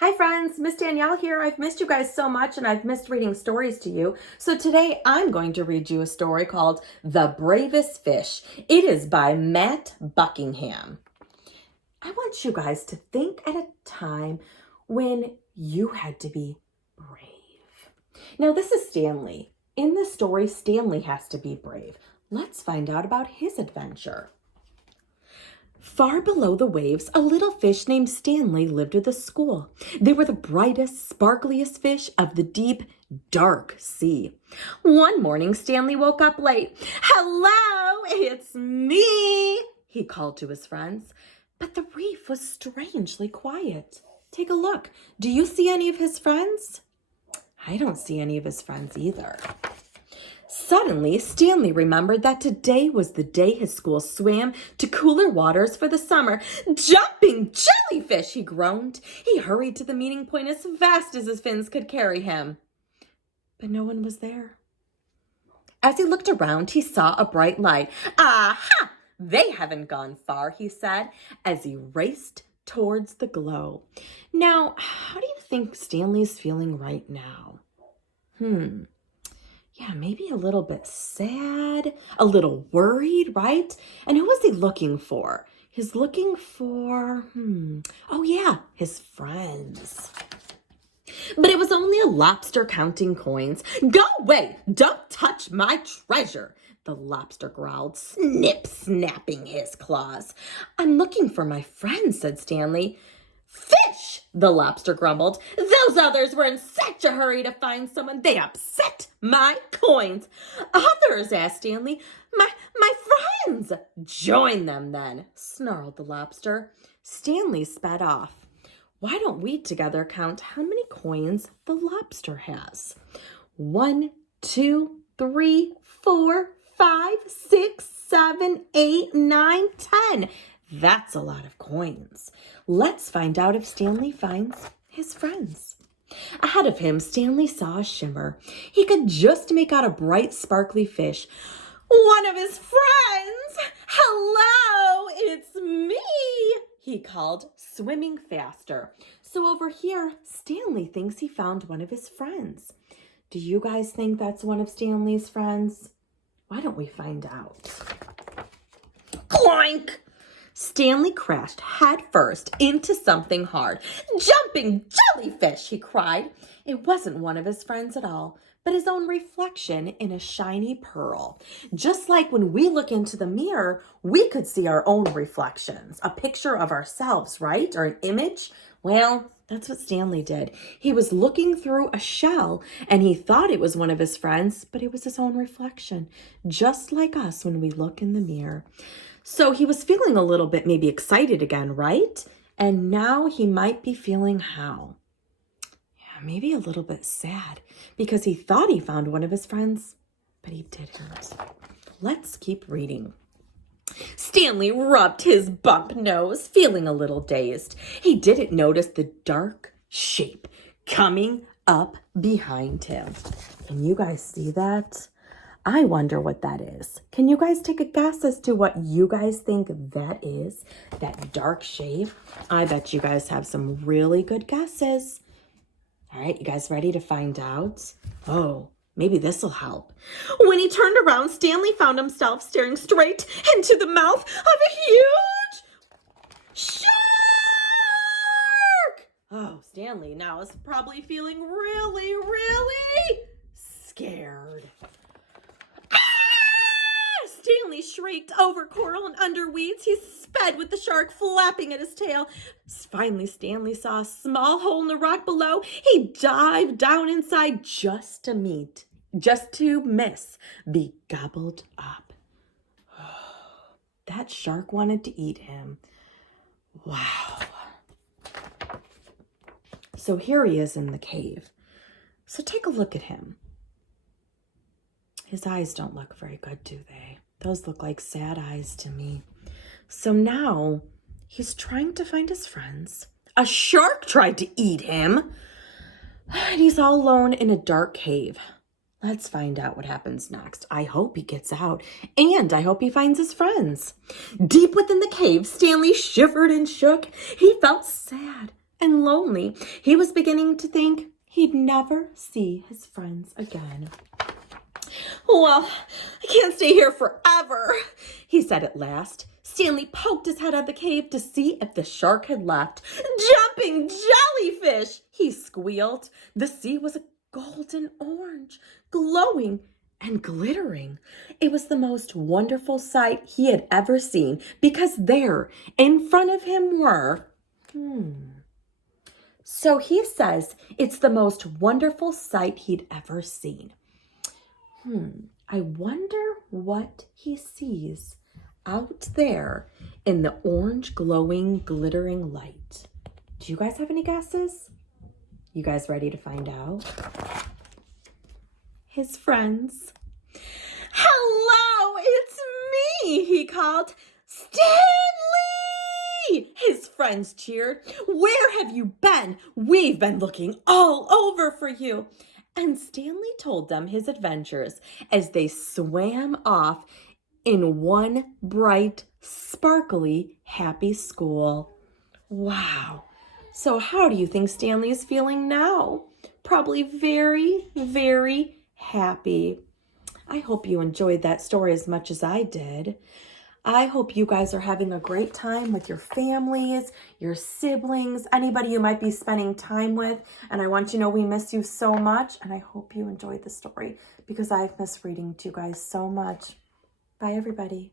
Hi friends, Miss Danielle here. I've missed you guys so much and I've missed reading stories to you. So today I'm going to read you a story called The Bravest Fish. It is by Matt Buckingham. I want you guys to think at a time when you had to be brave. Now this is Stanley. In the story, Stanley has to be brave. Let's find out about his adventure. Far below the waves, a little fish named Stanley lived at the school. They were the brightest, sparkliest fish of the deep, dark sea. One morning, Stanley woke up late. "Hello, it's me," he called to his friends. But the reef was strangely quiet. Take a look. Do you see any of his friends? I don't see any of his friends either. Suddenly, Stanley remembered that today was the day his school swam to cooler waters for the summer. "Jumping jellyfish," he groaned. He hurried to the meeting point as fast as his fins could carry him. But no one was there. As he looked around, he saw a bright light. "Aha! They haven't gone far," he said, as he raced towards the glow. Now, how do you think Stanley's feeling right now? Yeah, maybe a little bit sad, a little worried, right? And who was he looking for? He's looking for, oh yeah, his friends. But it was only a lobster counting coins. "Go away! Don't touch my treasure!" the lobster growled, snapping his claws. "I'm looking for my friends," said Stanley. "Fish!" the lobster grumbled. "Those others were in such a hurry to find someone, they upset my coins." "Others?" asked Stanley. My friends." "Join them then," snarled the lobster. Stanley sped off. Why don't we together count how many coins the lobster has? 1, 2, 3, 4, 5, 6, 7, 8, 9, 10. That's a lot of coins. Let's find out if Stanley finds his friends. Ahead of him, Stanley saw a shimmer. He could just make out a bright, sparkly fish. One of his friends! "Hello, it's me!" he called, swimming faster. So over here, Stanley thinks he found one of his friends. Do you guys think that's one of Stanley's friends? Why don't we find out? Cloink! Stanley crashed headfirst into something hard. "Jumping jellyfish!" he cried. It wasn't one of his friends at all, but his own reflection in a shiny pearl. Just like when we look into the mirror, we could see our own reflections, a picture of ourselves, right? Or an image. Well, that's what Stanley did. He was looking through a shell and he thought it was one of his friends, but it was his own reflection, just like us when we look in the mirror. So he was feeling a little bit maybe excited again, right? And now he might be feeling how? Yeah, maybe a little bit sad because he thought he found one of his friends, but he didn't. Let's keep reading. Stanley rubbed his bump nose, feeling a little dazed. He didn't notice the dark shape coming up behind him. Can you guys see that? I wonder what that is. Can you guys take a guess as to what you guys think that is? That dark shape? I bet you guys have some really good guesses. All right, you guys ready to find out? Oh, maybe this will help. When he turned around, Stanley found himself staring straight into the mouth of a huge shark! Oh, Stanley now is probably feeling really, really scared. Stanley shrieked over coral and under weeds. He sped with the shark flapping at his tail. Finally, Stanley saw a small hole in the rock below. He dived down inside just to miss, be gobbled up. That shark wanted to eat him. Wow. So here he is in the cave. So take a look at him. His eyes don't look very good, do they? Those look like sad eyes to me. So now he's trying to find his friends. A shark tried to eat him. And he's all alone in a dark cave. Let's find out what happens next. I hope he gets out, and I hope he finds his friends. Deep within the cave, Stanley shivered and shook. He felt sad and lonely. He was beginning to think he'd never see his friends again. "Well, I can't stay here forever," he said at last. Stanley poked his head out of the cave to see if the shark had left. "Jumping jellyfish!" he squealed. The sea was a golden orange, glowing and glittering. It was the most wonderful sight he had ever seen, because there in front of him were... So he says it's the most wonderful sight he'd ever seen. I wonder what he sees out there in the orange, glowing, glittering light. Do you guys have any guesses? You guys ready to find out? His friends. "Hello, it's me," he called. "Stanley!" His friends cheered. "Where have you been? We've been looking all over for you." And Stanley told them his adventures as they swam off in one bright, sparkly, happy school. Wow. So how do you think Stanley is feeling now? Probably very, very happy. I hope you enjoyed that story as much as I did. I hope you guys are having a great time with your families, your siblings, anybody you might be spending time with. And I want you to know we miss you so much. And I hope you enjoyed the story, because I've missed reading to you guys so much. Bye, everybody.